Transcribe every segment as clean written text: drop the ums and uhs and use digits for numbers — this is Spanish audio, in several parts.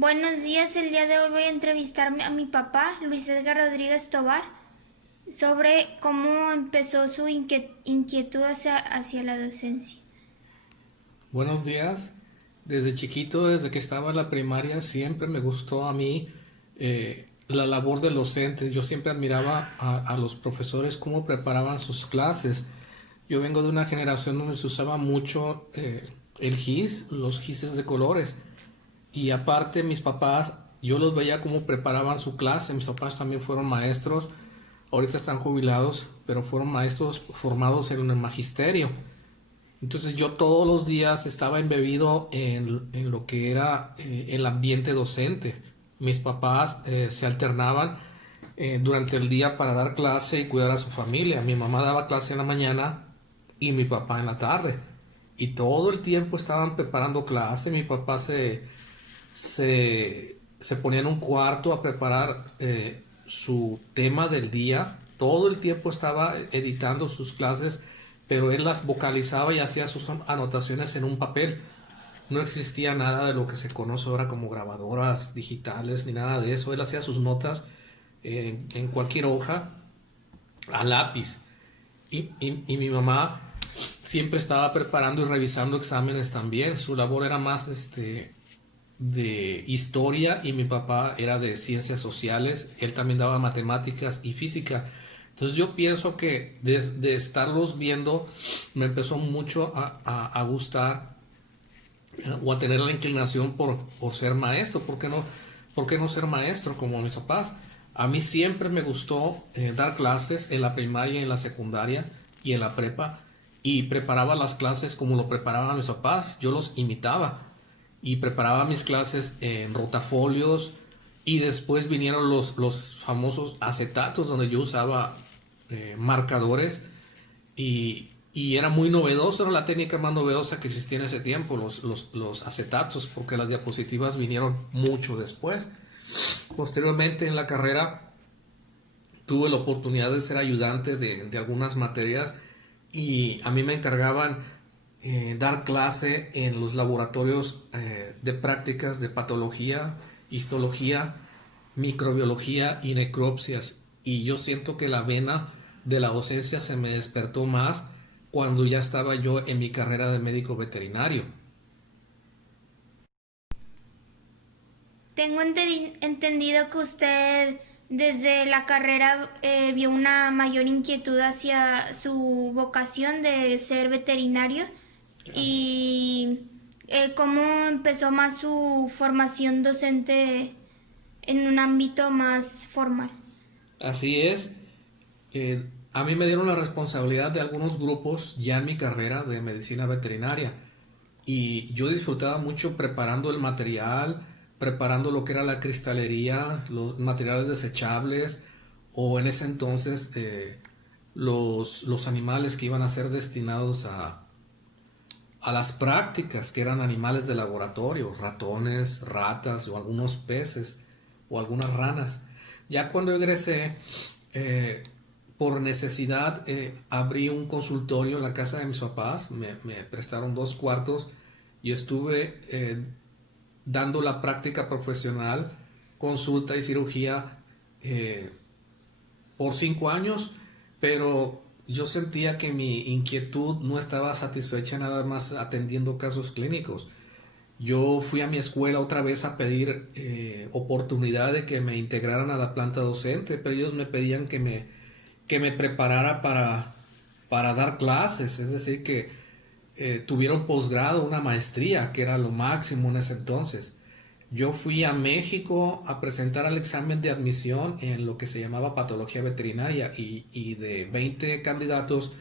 Buenos días, el día de hoy voy a entrevistar a mi papá, Luis Edgar Rodríguez Tobar, sobre cómo empezó su inquietud hacia la docencia. Buenos días. Desde chiquito, desde que estaba en la primaria, siempre me gustó a mí la labor del docente. Yo siempre admiraba a los profesores cómo preparaban sus clases. Yo vengo de una generación donde se usaba mucho el GIS, los GISes de colores. Y aparte mis papás, yo los veía cómo preparaban su clase. Mis papás también fueron maestros. Ahorita están jubilados, pero fueron maestros formados en el magisterio. Entonces yo todos los días estaba embebido en lo que era el ambiente docente. Mis papás se alternaban durante el día para dar clase y cuidar a su familia. Mi mamá daba clase en la mañana y mi papá en la tarde. Y todo el tiempo estaban preparando clase. Mi papá se ponía en un cuarto a preparar su tema del día. Todo el tiempo estaba editando sus clases, pero él las vocalizaba y hacía sus anotaciones en un papel. No existía nada de lo que se conoce ahora como grabadoras digitales ni nada de eso. Él hacía sus notas en cualquier hoja a lápiz. Y mi mamá siempre estaba preparando y revisando exámenes también. Su labor era más de historia y mi papá era de ciencias sociales. Él también daba matemáticas y física. Entonces yo pienso que de estarlos viendo me empezó mucho a gustar o a tener la inclinación por ser maestro. Por qué no ser maestro como mis papás? A mí siempre me gustó dar clases en la primaria, en la secundaria y en la prepa, y preparaba las clases como lo preparaban mis papás. Yo los imitaba y preparaba mis clases en rotafolios, y después vinieron los famosos acetatos donde yo usaba marcadores, y era muy novedoso, era la técnica más novedosa que existía en ese tiempo, los acetatos, porque las diapositivas vinieron mucho después. Posteriormente en la carrera tuve la oportunidad de ser ayudante de algunas materias, y a mí me encargaban dar clase en los laboratorios de prácticas de patología, histología, microbiología y necropsias. Y yo siento que la vena de la docencia se me despertó más cuando ya estaba yo en mi carrera de médico veterinario. Tengo entendido que usted desde la carrera vio una mayor inquietud hacia su vocación de ser veterinario y cómo empezó más su formación docente en un ámbito más formal. Así es. A mí me dieron la responsabilidad de algunos grupos ya en mi carrera de medicina veterinaria, y yo disfrutaba mucho preparando el material, preparando lo que era la cristalería, los materiales desechables, o en ese entonces los animales que iban a ser destinados a las prácticas, que eran animales de laboratorio, ratones, ratas o algunos peces o algunas ranas. Ya cuando egresé, eh, por necesidad, abrí un consultorio en la casa de mis papás. Me prestaron 2 cuartos y estuve dando la práctica profesional, consulta y cirugía eh, por 5 años, pero yo sentía que mi inquietud no estaba satisfecha nada más atendiendo casos clínicos. Yo fui a mi escuela otra vez a pedir oportunidad de que me integraran a la planta docente, pero ellos me pedían que me preparara para dar clases, es decir, que tuviera un posgrado, una maestría, que era lo máximo en ese entonces. Yo fui a México a presentar el examen de admisión en lo que se llamaba patología veterinaria, y de 20 candidatos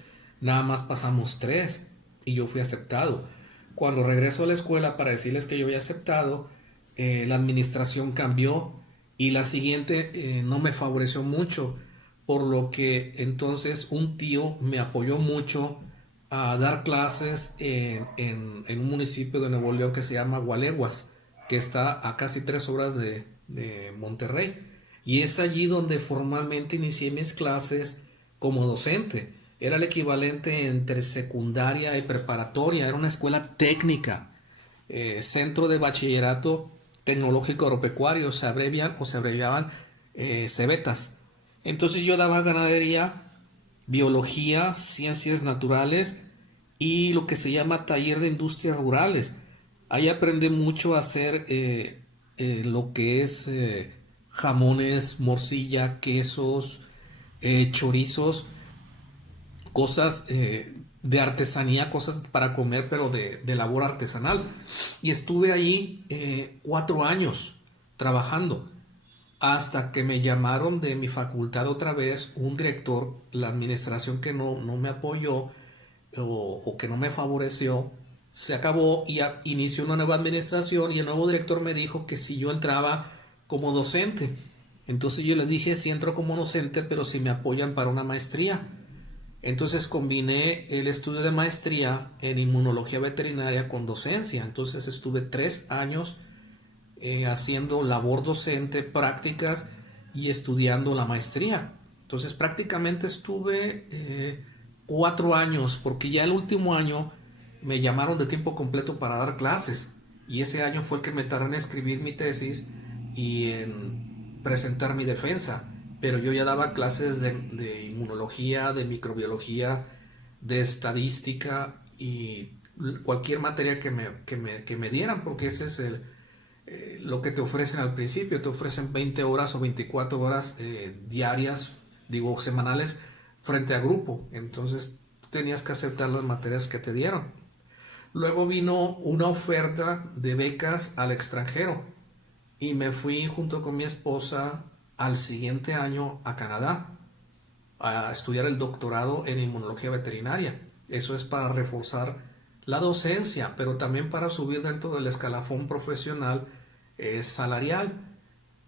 nada más pasamos 3 y yo fui aceptado. Cuando regreso a la escuela para decirles que yo había aceptado, la administración cambió y la siguiente no me favoreció mucho, por lo que entonces un tío me apoyó mucho a dar clases en un municipio de Nuevo León que se llama Gualeguas, que está a casi 3 horas de Monterrey. Y es allí donde formalmente inicié mis clases como docente. Era el equivalente entre secundaria y preparatoria. Era una escuela técnica, centro de bachillerato Tecnológico Agropecuario, se abrevian o se abreviaban CEBETAS. Entonces yo daba ganadería, biología, ciencias naturales y lo que se llama taller de industrias rurales. Ahí aprendí mucho a hacer lo que es jamones, morcilla, quesos, chorizos, cosas de artesanía, cosas para comer, pero de labor artesanal. Y estuve ahí 4 años trabajando hasta que me llamaron de mi facultad otra vez, un director, la administración que no me apoyó o que no me favoreció, se acabó y inició una nueva administración y el nuevo director me dijo que si yo entraba como docente. Entonces yo les dije, si entro como docente, pero si me apoyan para una maestría. Entonces combiné el estudio de maestría en inmunología veterinaria con docencia. Entonces estuve 3 años haciendo labor docente, prácticas y estudiando la maestría. Entonces prácticamente estuve 4 años, porque ya el último año me llamaron de tiempo completo para dar clases y ese año fue el que me tardé en escribir mi tesis y en presentar mi defensa, pero yo ya daba clases de inmunología, de microbiología, de estadística y cualquier materia que me dieran, porque ese es lo que te ofrecen al principio. Te ofrecen 20 horas o 24 horas diarias, digo semanales, frente a grupo. Entonces tenías que aceptar las materias que te dieron. Luego vino una oferta de becas al extranjero y me fui junto con mi esposa al siguiente año a Canadá a estudiar el doctorado en inmunología veterinaria. Eso es para reforzar la docencia, pero también para subir dentro del escalafón profesional salarial.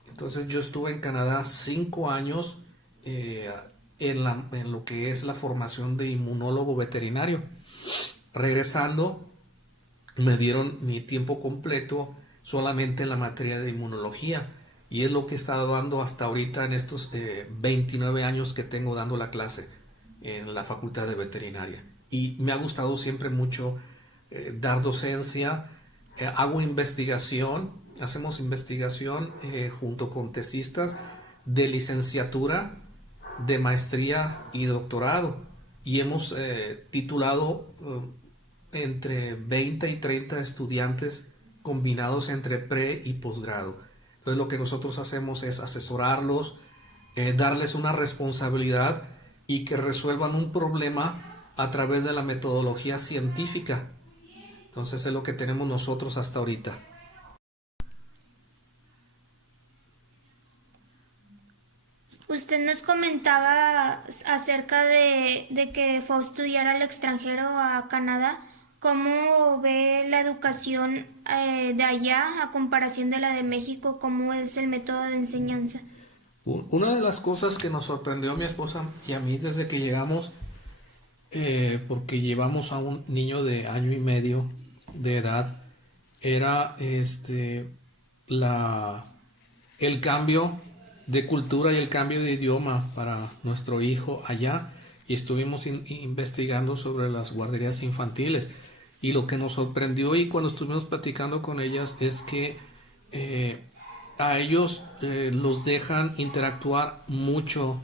Entonces yo estuve en Canadá 5 años en lo que es la formación de inmunólogo veterinario. Regresando, me dieron mi tiempo completo solamente en la materia de inmunología y es lo que he estado dando hasta ahorita en estos 29 años que tengo dando la clase en la Facultad de Veterinaria. Y me ha gustado siempre mucho dar docencia, hago investigación, hacemos investigación junto con tesistas de licenciatura, de maestría y doctorado y hemos titulado entre 20 y 30 estudiantes combinados entre pre y posgrado. Entonces lo que nosotros hacemos es asesorarlos, darles una responsabilidad y que resuelvan un problema a través de la metodología científica. Entonces es lo que tenemos nosotros hasta ahorita. Usted nos comentaba acerca de que fue a estudiar al extranjero, a Canadá. ¿Cómo ve la educación de allá a comparación de la de México? ¿Cómo es el método de enseñanza? Una de las cosas que nos sorprendió a mi esposa y a mí desde que llegamos, porque llevamos a un niño de 1 año y medio de edad, era el cambio de cultura y el cambio de idioma para nuestro hijo allá y estuvimos investigando sobre las guarderías infantiles y lo que nos sorprendió y cuando estuvimos platicando con ellas es que a ellos los dejan interactuar mucho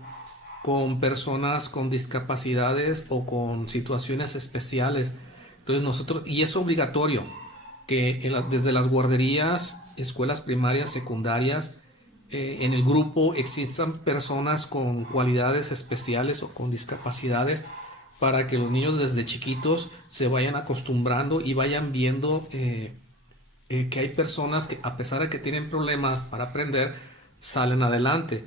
con personas con discapacidades o con situaciones especiales. Entonces nosotros, y es obligatorio que desde las guarderías, escuelas primarias, secundarias, en el grupo existan personas con cualidades especiales o con discapacidades para que los niños desde chiquitos se vayan acostumbrando y vayan viendo que hay personas que a pesar de que tienen problemas para aprender, salen adelante.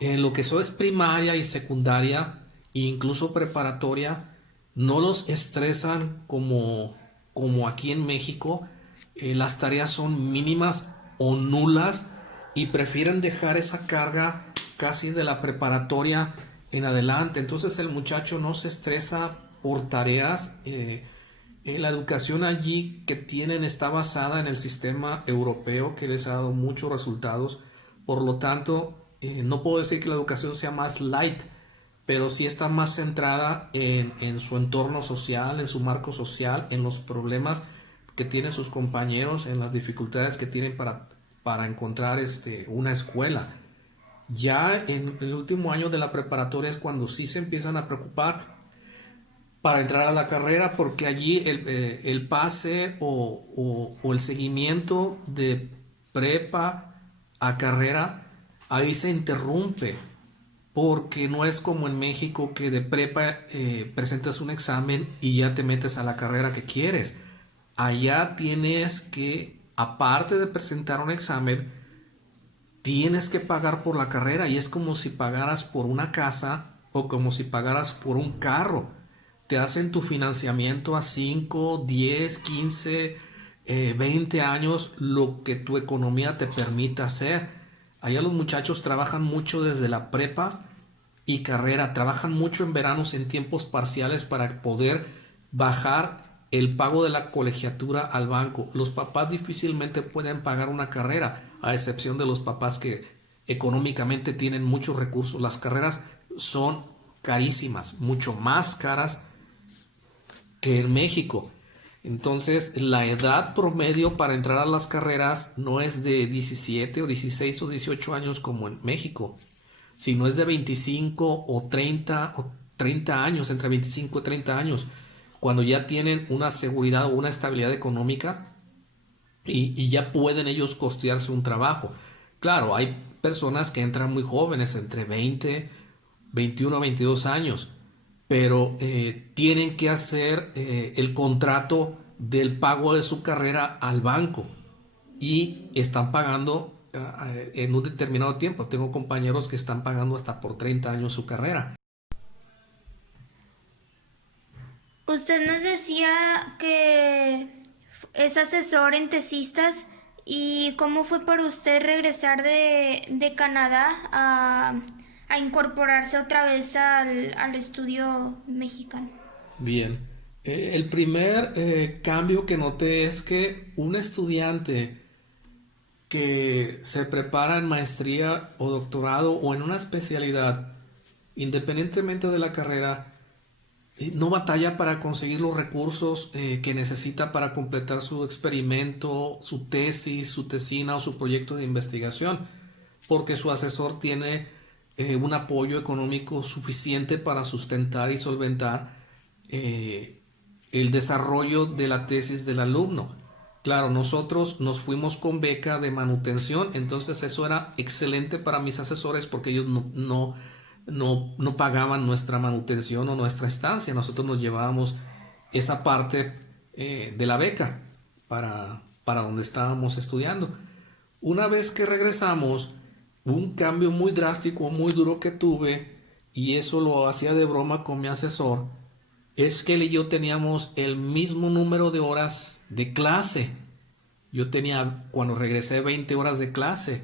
En lo que eso es primaria y secundaria e incluso preparatoria, no los estresan como aquí en México. Las tareas son mínimas o nulas y prefieren dejar esa carga casi de la preparatoria en adelante. Entonces el muchacho no se estresa por tareas. La educación allí que tienen está basada en el sistema europeo que les ha dado muchos resultados. Por lo tanto, no puedo decir que la educación sea más light, pero sí está más centrada en su entorno social, en su marco social, en los problemas que tienen sus compañeros, en las dificultades que tienen para para encontrar una escuela. Ya en el último año de la preparatoria es cuando sí se empiezan a preocupar para entrar a la carrera, porque allí el pase o el seguimiento de prepa a carrera, ahí se interrumpe, porque no es como en México que de prepa presentas un examen y ya te metes a la carrera que quieres. Allá tienes que, aparte de presentar un examen, tienes que pagar por la carrera, y es como si pagaras por una casa o como si pagaras por un carro. Te hacen tu financiamiento a 5, 10, 15, 20 años, lo que tu economía te permita hacer. Allá los muchachos trabajan mucho desde la prepa y carrera, trabajan mucho en veranos en tiempos parciales para poder bajar el pago de la colegiatura al banco. Los papás difícilmente pueden pagar una carrera, a excepción de los papás que económicamente tienen muchos recursos. Las carreras son carísimas, mucho más caras que en México. Entonces, la edad promedio para entrar a las carreras no es de 17 o 16 o 18 años como en México, sino es de 25 o 30 años, entre 25 y 30 años, cuando ya tienen una seguridad o una estabilidad económica y ya pueden ellos costearse un trabajo. Claro, hay personas que entran muy jóvenes, entre 20, 21 a 22 años, pero tienen que hacer el contrato del pago de su carrera al banco y están pagando en un determinado tiempo. Tengo compañeros que están pagando hasta por 30 años su carrera. Usted nos decía que es asesor en tesistas y cómo fue para usted regresar de Canadá a incorporarse otra vez al estudio mexicano. Bien. El primer cambio que noté es que un estudiante que se prepara en maestría o doctorado o en una especialidad, independientemente de la carrera, no batalla para conseguir los recursos que necesita para completar su experimento, su tesis, su tesina o su proyecto de investigación, porque su asesor tiene un apoyo económico suficiente para sustentar y solventar eh, el desarrollo de la tesis del alumno. Claro, nosotros nos fuimos con beca de manutención, entonces eso era excelente para mis asesores porque ellos no pagaban nuestra manutención o nuestra estancia. Nosotros nos llevábamos esa parte de la beca para donde estábamos estudiando. Una vez que regresamos, un cambio muy drástico, muy duro que tuve, y eso lo hacía de broma con mi asesor, es que él y yo teníamos el mismo número de horas de clase. Yo tenía, cuando regresé, 20 horas de clase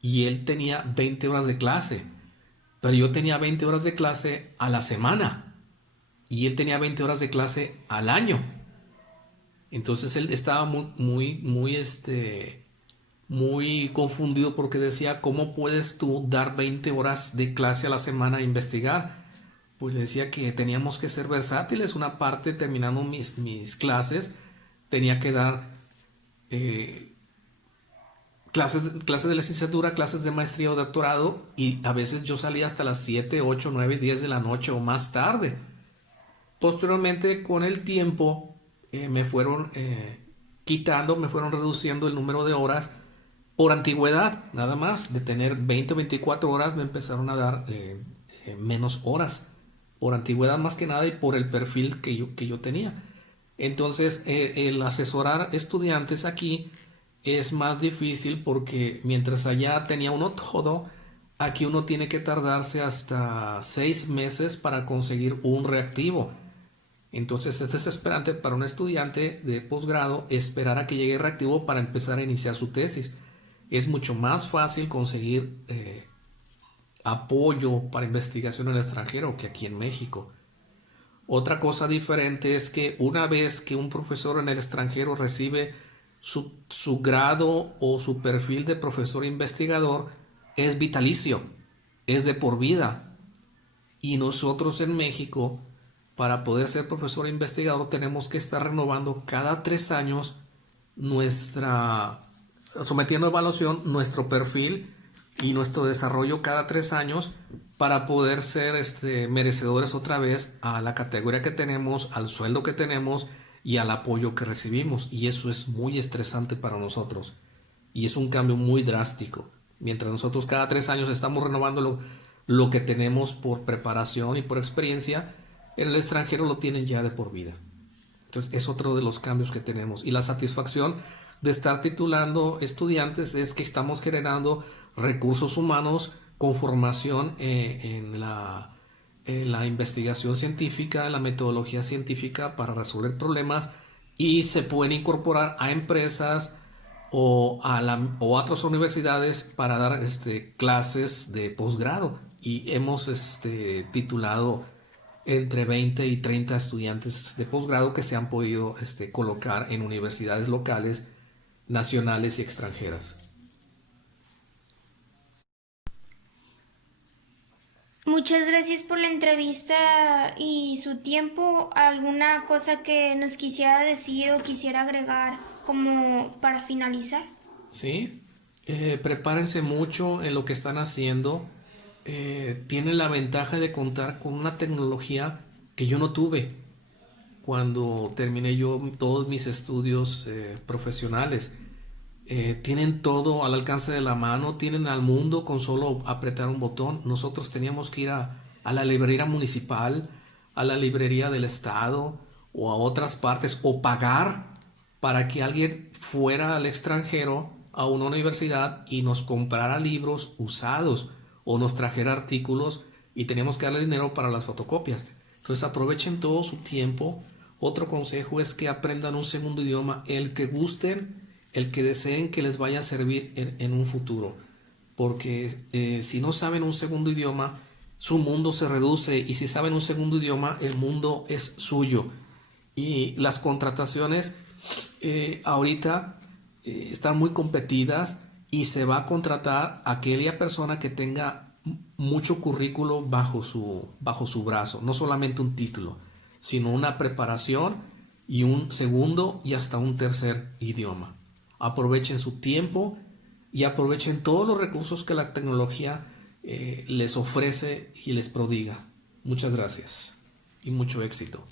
y él tenía 20 horas de clase, pero yo tenía 20 horas de clase a la semana y él tenía 20 horas de clase al año. Entonces él estaba muy confundido porque decía, ¿cómo puedes tú dar 20 horas de clase a la semana a investigar? Pues le decía que teníamos que ser versátiles. Una parte, terminando mis clases, tenía que dar clases de licenciatura, clases de maestría o doctorado, y a veces yo salía hasta las 7, 8, 9, 10 de la noche o más tarde. Posteriormente, con el tiempo, me fueron me fueron reduciendo el número de horas por antigüedad, nada más. De tener 20 o 24 horas, me empezaron a dar menos horas, por antigüedad más que nada y por el perfil que yo tenía. Entonces, el asesorar estudiantes aquí es más difícil porque mientras allá tenía uno todo, aquí uno tiene que tardarse hasta 6 meses para conseguir un reactivo. Entonces es desesperante para un estudiante de posgrado esperar a que llegue el reactivo para empezar a iniciar su tesis. Es mucho más fácil conseguir apoyo para investigación en el extranjero que aquí en México. Otra cosa diferente es que una vez que un profesor en el extranjero recibe su grado o su perfil de profesor investigador, es vitalicio, es de por vida. Y nosotros en México, para poder ser profesor investigador, tenemos que estar renovando cada 3 años nuestra sometiendo a evaluación nuestro perfil y nuestro desarrollo cada 3 años para poder ser merecedores otra vez a la categoría que tenemos, al sueldo que tenemos y al apoyo que recibimos. Y eso es muy estresante para nosotros. Y es un cambio muy drástico. Mientras nosotros cada 3 años estamos renovando lo que tenemos por preparación y por experiencia, en el extranjero lo tienen ya de por vida. Entonces es otro de los cambios que tenemos. Y la satisfacción de estar titulando estudiantes es que estamos generando recursos humanos con formación en la investigación científica, en la metodología científica para resolver problemas y se pueden incorporar a empresas o a otras universidades para dar clases de posgrado. Y hemos titulado entre 20 y 30 estudiantes de posgrado que se han podido colocar en universidades locales, nacionales y extranjeras. Muchas gracias por la entrevista y su tiempo. ¿Alguna cosa que nos quisiera decir o quisiera agregar como para finalizar? Sí, prepárense mucho en lo que están haciendo. Tienen la ventaja de contar con una tecnología que yo no tuve cuando terminé yo todos mis estudios profesionales. Tienen todo al alcance de la mano, tienen al mundo con solo apretar un botón. Nosotros teníamos que ir a la librería municipal, a la librería del estado o a otras partes o pagar para que alguien fuera al extranjero a una universidad y nos comprara libros usados o nos trajera artículos y teníamos que darle dinero para las fotocopias. Entonces aprovechen todo su tiempo. Otro consejo es que aprendan un segundo idioma, el que gusten, el que deseen que les vaya a servir en un futuro. Porque si no saben un segundo idioma, su mundo se reduce y si saben un segundo idioma, el mundo es suyo. Y las contrataciones ahorita están muy competidas y se va a contratar a aquella persona que tenga mucho currículo bajo su brazo, no solamente un título, sino una preparación y un segundo y hasta un tercer idioma. Aprovechen su tiempo y aprovechen todos los recursos que la tecnología les ofrece y les prodiga. Muchas gracias y mucho éxito.